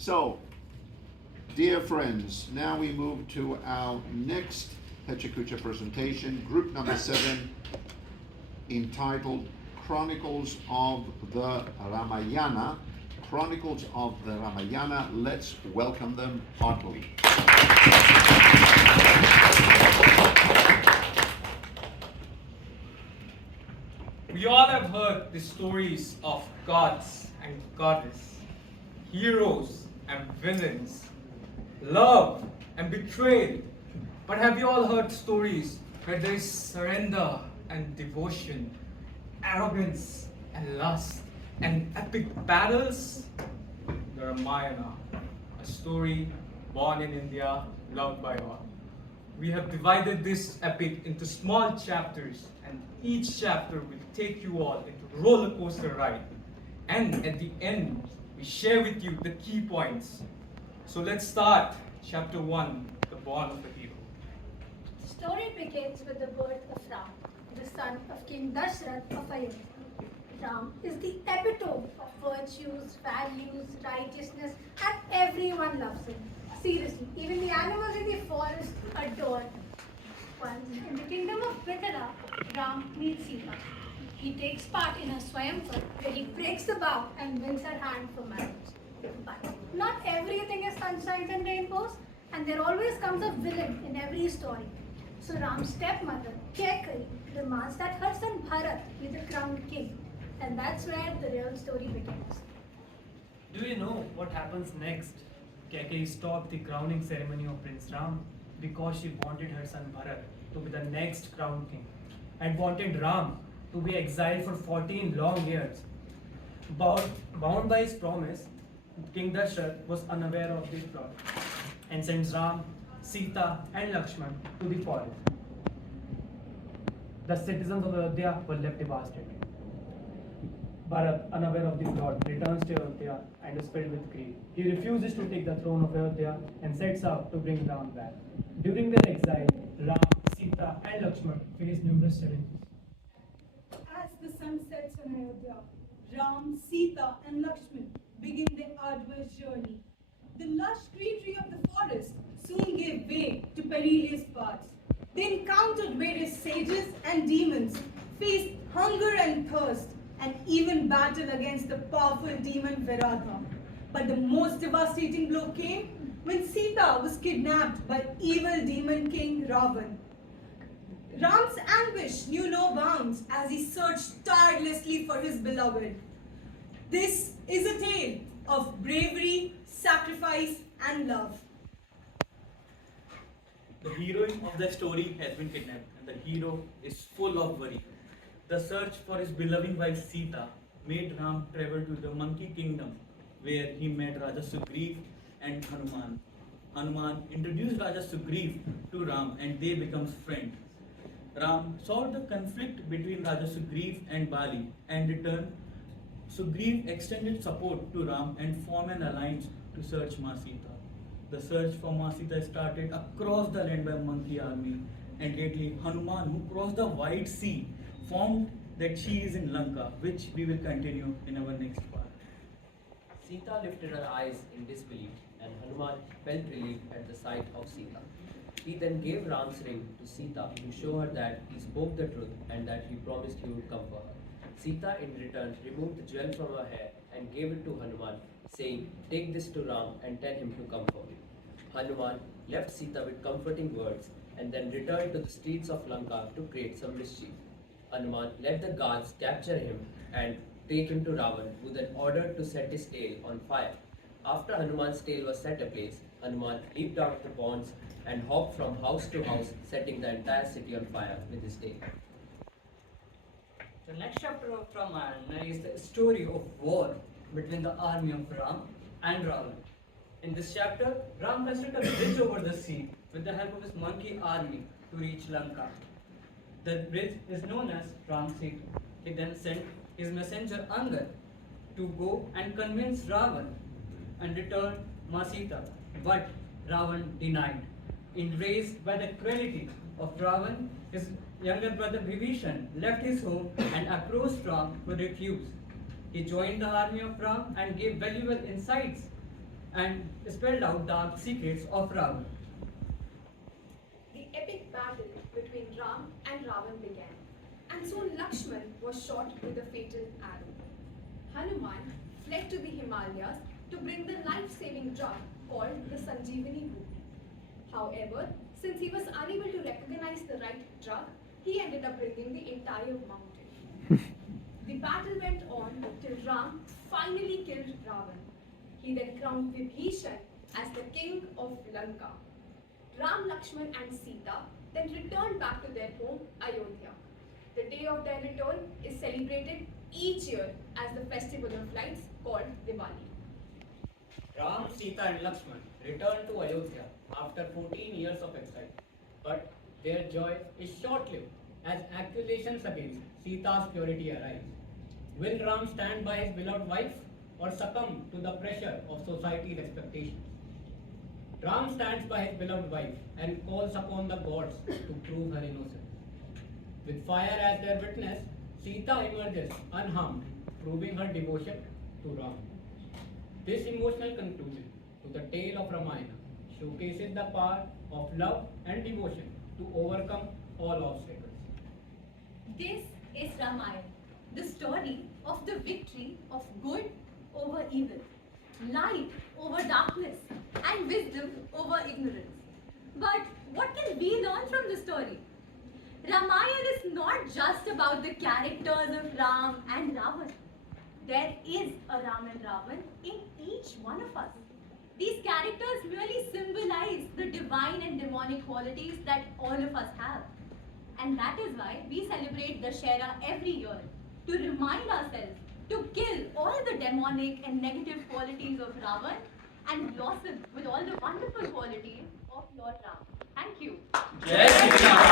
So, dear friends, now we move to our next Pecha Kucha presentation, group number 7, entitled Chronicles of the Ramayana. Chronicles of the Ramayana. Let's welcome them heartily. We all have heard the stories of gods and goddesses, heroes and villains, love and betrayal. But have you all heard stories where there is surrender and devotion, arrogance and lust, and epic battles? The Ramayana, a story born in India, loved by all. We have divided this epic into small chapters, and each chapter will take you all into a roller coaster ride. And at the end, we share with you the key points. So let's start chapter 1, the born of a hero. The story begins with the birth of Ram, the son of King Dashrath of Ayodhya. Ram is the epitome of virtues, values, righteousness, and everyone loves him. Seriously, even the animals in the forest adore him. Once, in the kingdom of Vidura, Ram meets Sita. He takes part in a Swayamvar where he breaks the vow and wins her hand for marriage. But not everything is sunshine and rainbows, and there always comes a villain in every story. So Ram's stepmother, Kaikeyi, demands that her son Bharat be the crowned king. And that's where the real story begins. Do you know what happens next? Kaikeyi stopped the crowning ceremony of Prince Ram because she wanted her son Bharat to be the next crowned king and wanted Ram to be exiled for 14 long years. Bound by his promise, King Dashrath was unaware of this plot and sends Ram, Sita and Lakshman to the forest. The citizens of Ayodhya were left devastated. Bharat, unaware of the plot, returns to Ayodhya and is filled with grief. He refuses to take the throne of Ayodhya and sets out to bring Ram back. During their exile, Ram, Sita and Lakshman face numerous challenges. As the sun sets on Ayodhya, Ram, Sita and Lakshman begin their arduous journey. The lush greenery of the forest soon gave way to perilous paths. They encountered various sages and demons, faced hunger and thirst, and even battled against the powerful demon Viradha. But the most devastating blow came when Sita was kidnapped by evil demon king Ravan. Ram's anguish knew no bounds as he searched tirelessly for his beloved. This is a tale of bravery, sacrifice, and love. The heroine of the story has been kidnapped and the hero is full of worry. The search for his beloved wife Sita made Ram travel to the monkey kingdom where he met Raja Sugriv and Hanuman. Hanuman introduced Raja Sugriv to Ram and they become friends. Ram solved the conflict between Raja Sugriv and Bali and in return Sugriv extended support to Ram and formed an alliance to search Ma Sita. The search for Ma Sita started across the land by monkey army and lately Hanuman, who crossed the wide sea, found that she is in Lanka, which we will continue in our next part. Sita lifted her eyes in disbelief, and Hanuman felt relief at the sight of Sita. He then gave Ram's ring to Sita to show her that he spoke the truth and that he promised he would come for her. Sita in return removed the jewel from her hair and gave it to Hanuman, saying, "Take this to Ram and tell him to come for me." Hanuman left Sita with comforting words and then returned to the streets of Lanka to create some mischief. Hanuman let the guards capture him and take him to Ravan, who then ordered to set his tail on fire. After Hanuman's tail was set ablaze, Hanuman leaped out of the ponds and hopped from house to house, setting the entire city on fire with his tail. The next chapter of Ramayana is the story of war between the army of Ram and Ravan. In this chapter, Ram constructed a bridge over the sea with the help of his monkey army to reach Lanka. The bridge is known as Ram Setu. He then sent his messenger Angad to go and convince Ravan and return Ma Sita, but Ravan denied. Enraged by the cruelty of Ravan, his younger brother Vibhishan left his home and approached Ram to refuse. He joined the army of Ram and gave valuable insights and spelled out dark secrets of Ravana. The epic battle between Ram and Ravan began, and soon Lakshman was shot with a fatal arrow. Hanuman fled to the Himalayas to bring the life-saving drug called the Sanjeevani booty. However, since he was unable to recognize the right drug, he ended up bringing the entire mountain. The battle went on till Ram finally killed Ravan. He then crowned Vibhishan as the king of Lanka. Ram, Lakshman and Sita then returned back to their home, Ayodhya. The day of their return is celebrated each year as the festival of lights called Diwali. Ram, Sita and Lakshman returned to Ayodhya after 14 years of exile. But their joy is short-lived as accusations against Sita's purity arise. Will Ram stand by his beloved wife or succumb to the pressure of society's expectations? Ram stands by his beloved wife and calls upon the gods to prove her innocence. With fire as their witness, Sita emerges unharmed, proving her devotion to Ram. This emotional conclusion to the tale of Ramayana showcases the power of love and devotion to overcome all obstacles. This is Ramayana, the story of the victory of good over evil, light over darkness, and wisdom over ignorance. But what can we learn from the story? Ramayana is not just about the characters of Ram and Ravan. There is a Ram and Ravan in each one of us. These characters merely symbolize the divine and demonic qualities that all of us have. And that is why we celebrate Dussehra every year, to remind ourselves to kill all the demonic and negative qualities of Ravan and blossom with all the wonderful qualities of Lord Ram. Thank you. Jai Shri Ram.